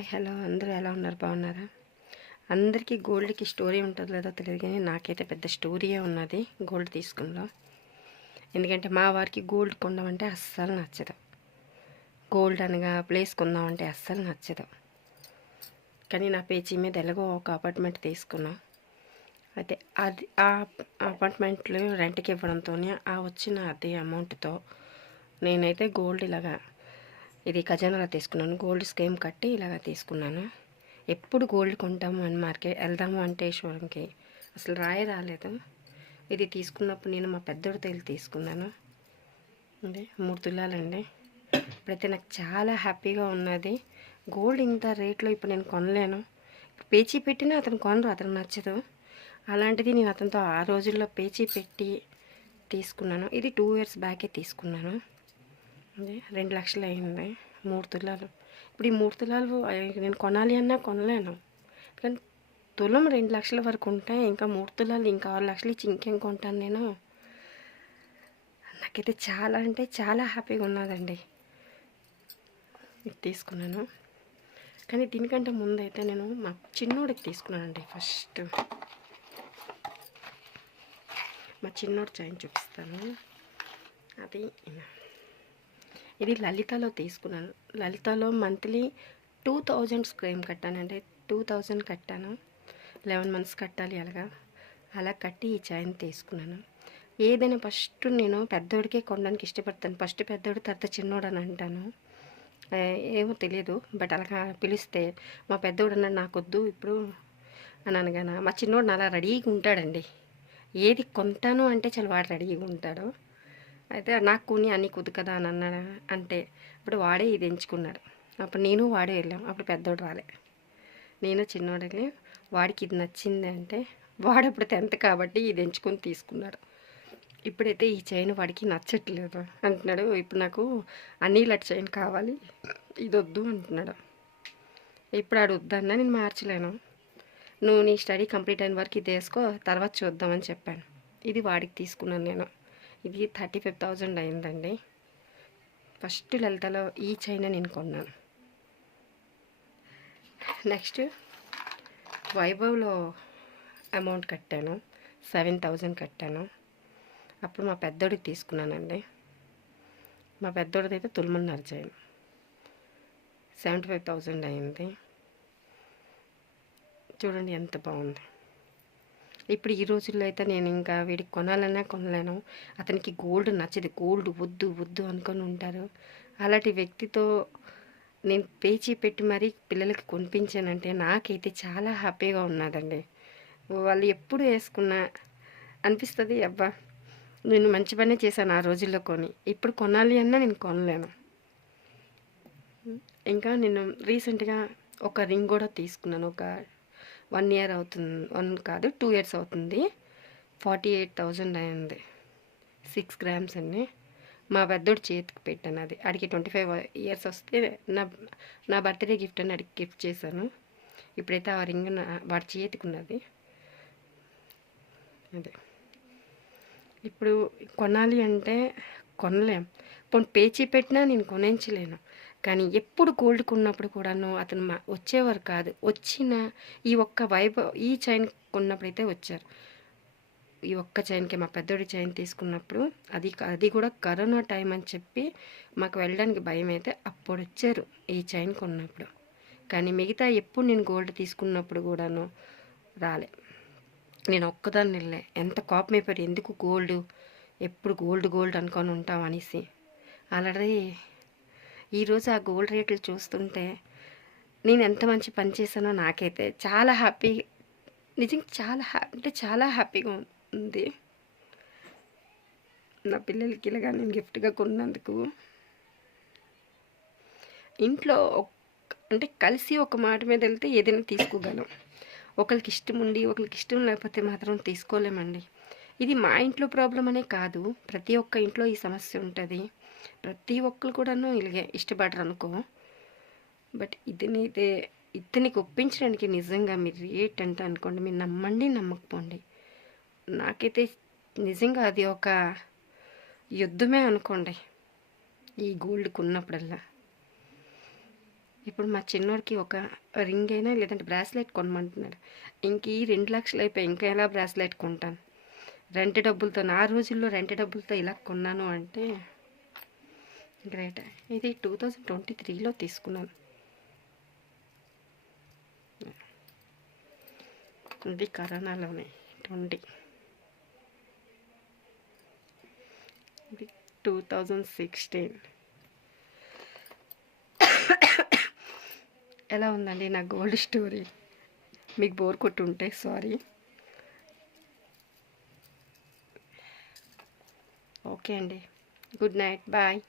Hi hello. అందరూ ఎలా ఉన్నారు? బాగున్నారా? అందరికీ గోల్డ్కి స్టోరీ ఉంటుందో లేదో తెలియదు కానీ నాకైతే పెద్ద స్టోరీయే ఉన్నది. గోల్డ్ తీసుకున్నా ఎందుకంటే మా వారికి గోల్డ్ కొందామంటే అస్సలు నచ్చదు. గోల్డ్ అనగా ప్లేస్ కొందామంటే అస్సలు నచ్చదు. కానీ నా పేచీ మీద ఎలాగో ఒక అపార్ట్మెంట్ తీసుకున్నాం. అయితే అది ఆ అపార్ట్మెంట్లు రెంట్కి ఇవ్వడంతో ఆ వచ్చిన అదే అమౌంట్తో నేనైతే గోల్డ్ ఇలాగా ఇది ఖజానాలో తీసుకున్నాను. గోల్డ్ స్కీమ్ కట్టి ఇలాగ తీసుకున్నాను. ఎప్పుడు గోల్డ్ కొంటాము అని మార్కెట్ వెళ్దాము అంటే షోరూమ్కి అసలు రాయే రాలేదు. ఇది తీసుకున్నప్పుడు నేను మా పెద్దోడితో వెళ్ళి తీసుకున్నాను. అంటే మూడు తులాలండి. ఇప్పుడైతే నాకు చాలా హ్యాపీగా ఉన్నది. గోల్డ్ ఇంత రేట్లో ఇప్పుడు నేను కొనలేను. పేచీ పెట్టినా అతను కొనరు అతను నచ్చదు. అలాంటిది నేను అతనితో ఆ రోజుల్లో పేచీ పెట్టి తీసుకున్నాను. ఇది టూ ఇయర్స్ బ్యాకే తీసుకున్నాను. అదే రెండు లక్షలు అయింది మూడు తులాలు ఇప్పుడు ఈ మూడు తులాలు నేను కొనాలి అన్నా కొనలేను. కానీ తులం రెండు లక్షల వరకు ఉంటాయి. ఇంకా మూడు తులాలు ఇంకా ఆరు లక్షలు ఇచ్చి ఇంకేం కొంటాను నేను? నాకైతే చాలా అంటే చాలా హ్యాపీగా ఉన్నదండి. ఇది తీసుకున్నాను. కానీ దీనికంటే ముందైతే నేను మా చిన్నోడికి తీసుకున్నానండి ఫస్ట్. మా చిన్నోడు చైన్ చూపిస్తాను. అది ఇది లలితలో తీసుకున్నాను. లలితలో మంత్లీ టూ థౌజండ్ స్క్రీమ్ కట్టానంటే టూ థౌజండ్ కట్టాను. లెవెన్ మంత్స్ కట్టాలి అలాగా. అలా కట్టి ఈ చైన్ తీసుకున్నాను. ఏదైనా ఫస్ట్ నేను పెద్దోడికే కొనడానికి ఇష్టపడతాను. ఫస్ట్ పెద్దోడు తర్వాత చిన్నోడు అని అంటాను. ఏమో తెలియదు బట్ అలాగా పిలిస్తే మా పెద్దోడు అన్నాడు నాకొద్దు ఇప్పుడు అని అనగాన. మా చిన్నోడు అలా రెడీగా ఉంటాడండి. ఏది కొంటాను అంటే చాలా వాడు రెడీగా ఉంటాడు. అయితే నాకు కొని అన్ని కుదు కదా అని అన్నాడు. అంటే ఇప్పుడు వాడే ఇది ఎంచుకున్నాడు. అప్పుడు నేను వాడే వెళ్ళాం. అప్పుడు పెద్దోడు రాలే. నేను చిన్నోడు వెళ్ళి వాడికి ఇది నచ్చింది అంటే వాడు అప్పుడు టెన్త్ కాబట్టి ఇది ఎంచుకొని తీసుకున్నాడు. ఇప్పుడైతే ఈ చైన్ వాడికి నచ్చట్లేదు అంటున్నాడు. ఇప్పుడు నాకు అన్నీ లట్ చైన్ కావాలి ఇది వద్దు అంటున్నాడు. ఇప్పుడు ఆడు వద్దన్నా నేను మార్చలేను. నువ్వు నీ స్టడీ కంప్లీట్ అయిన వరకు ఇది వేసుకో తర్వాత చూద్దామని చెప్పాను. ఇది వాడికి తీసుకున్నాను నేను. ఇది థర్టీ ఫైవ్ థౌజండ్ అయిందండి. ఫస్ట్ లలితలో ఈ చైనా నేను కొన్నాను. నెక్స్ట్ వైభవ్లో అమౌంట్ కట్టాను. సెవెన్ థౌజండ్ కట్టాను. అప్పుడు మా పెద్దోడికి తీసుకున్నానండి. మా పెద్దోడిది అయితే తులమన్నారు చైన్. సెవెంటీ ఫైవ్ థౌజండ్ అయింది. చూడండి ఎంత బాగుంది. ఇప్పుడు ఈ రోజుల్లో అయితే నేను ఇంకా వీడికి కొనాలన్నా కొనలేను. అతనికి గోల్డ్ నచ్చదు. గోల్డ్ వద్దు వద్దు అనుకొని ఉంటారు. అలాంటి వ్యక్తితో నేను పేచీ పెట్టి మరీ పిల్లలకి కొనిపించానంటే నాకైతే చాలా హ్యాపీగా ఉన్నదండి. వాళ్ళు ఎప్పుడు వేసుకున్నా అనిపిస్తుంది అబ్బా! నేను మంచి పనే చేశాను ఆ రోజుల్లో కొని. ఇప్పుడు కొనాలి అన్నా నేను కొనలేను. ఇంకా నేను రీసెంట్గా ఒక రింగ్ కూడా తీసుకున్నాను. ఒక వన్ ఇయర్ అవుతుంది వన్ కాదు టూ ఇయర్స్ అవుతుంది. ఫార్టీ ఎయిట్ థౌజండ్ అయింది. సిక్స్ గ్రామ్స్ అండి మా పెద్దోడు చేతికి పెట్టాను అది. అడిగి ట్వంటీ ఫైవ్ ఇయర్స్ వస్తే నా నా బర్త్డే గిఫ్ట్ అని అడిగి గిఫ్ట్ చేశాను. ఇప్పుడైతే ఆ రింగ్ నా వాడి చేతికి ఉన్నది. అదే. ఇప్పుడు కొనాలి అంటే కొనలేం. పోనీ పేచీ పెట్టినా నేను కొనించలేను. కానీ ఎప్పుడు గోల్డ్ కొన్నప్పుడు కూడాను అతను మా వచ్చేవారు కాదు. వచ్చిన ఈ ఒక్క వైభ ఈ చైన్ కొన్నప్పుడైతే వచ్చారు. ఈ ఒక్క చైన్కి మా పెద్దోడి చైన్ తీసుకున్నప్పుడు అది అది కూడా కరోనా టైం అని చెప్పి మాకు వెళ్ళడానికి భయం అయితే అప్పుడు వచ్చారు ఈ చైన్ కొన్నప్పుడు. కానీ మిగతా ఎప్పుడు నేను గోల్డ్ తీసుకున్నప్పుడు కూడాను రాలే. నేను ఒక్కదాన్ని వెళ్ళే. ఎంత కోపం అయిపోయారు ఎందుకు గోల్డ్ ఎప్పుడు గోల్డ్ గోల్డ్ అనుకొని ఉంటాం అనేసి. ఆల్రెడీ ఈరోజు ఆ గోల్డ్ రేట్లు చూస్తుంటే నేను ఎంత మంచి పని చేశానో నాకైతే చాలా హ్యాపీ నిజంగా చాలా హ్యా అంటే చాలా హ్యాపీగా ఉంది. నా పిల్లలకి ఇలాగా నేను గిఫ్ట్గా కొన్నందుకు. ఇంట్లో అంటే కలిసి ఒక మాట మీద వెళ్తే ఏదైనా తీసుకోగలం. ఒకరికి ఇష్టం ఉండి ఒకరికి ఇష్టం లేకపోతే మాత్రం తీసుకోలేమండి. ఇది మా ఇంట్లో ప్రాబ్లం అనే కాదు. ప్రతి ఒక్క ఇంట్లో ఈ సమస్య ఉంటుంది. ప్రతి ఒక్కరు కూడాను ఇలాగే ఇష్టపడరు అనుకో. బట్ ఇతనైతే ఇతనికి ఒప్పించడానికి నిజంగా మీరు రేట్ అంటే అనుకోండి మీరు నమ్మండి నమ్మకపోండి. నాకైతే నిజంగా అది ఒక యుద్ధమే అనుకోండి ఈ గోల్డ్కి ఉన్నప్పుడల్లా. ఇప్పుడు మా చిన్నోడికి ఒక రింగ్ అయినా లేదంటే బ్రాస్లెట్ కొనమంటున్నాడు. ఇంక ఈ రెండు లక్షలు అయిపోయి ఇంకా ఎలా బ్రాస్లెట్ కొంటాను? రెంట్ డబ్బులతో నా రోజుల్లో రెంట్ డబ్బులతో ఇలా కొన్నాను అంటే గ్రేట్. ఇది టూ థౌజండ్ ట్వంటీ త్రీలో తీసుకున్నాను. ఇది కరోనాలోనే ట్వంటీ. ఇది టూ థౌజండ్ సిక్స్టీన్. ఎలా ఉందండి నా గోల్డ్ స్టోరీ? మీకు బోర్ కొట్టుంటే సారీ. ఓకే అండి. Good night. బాయ్.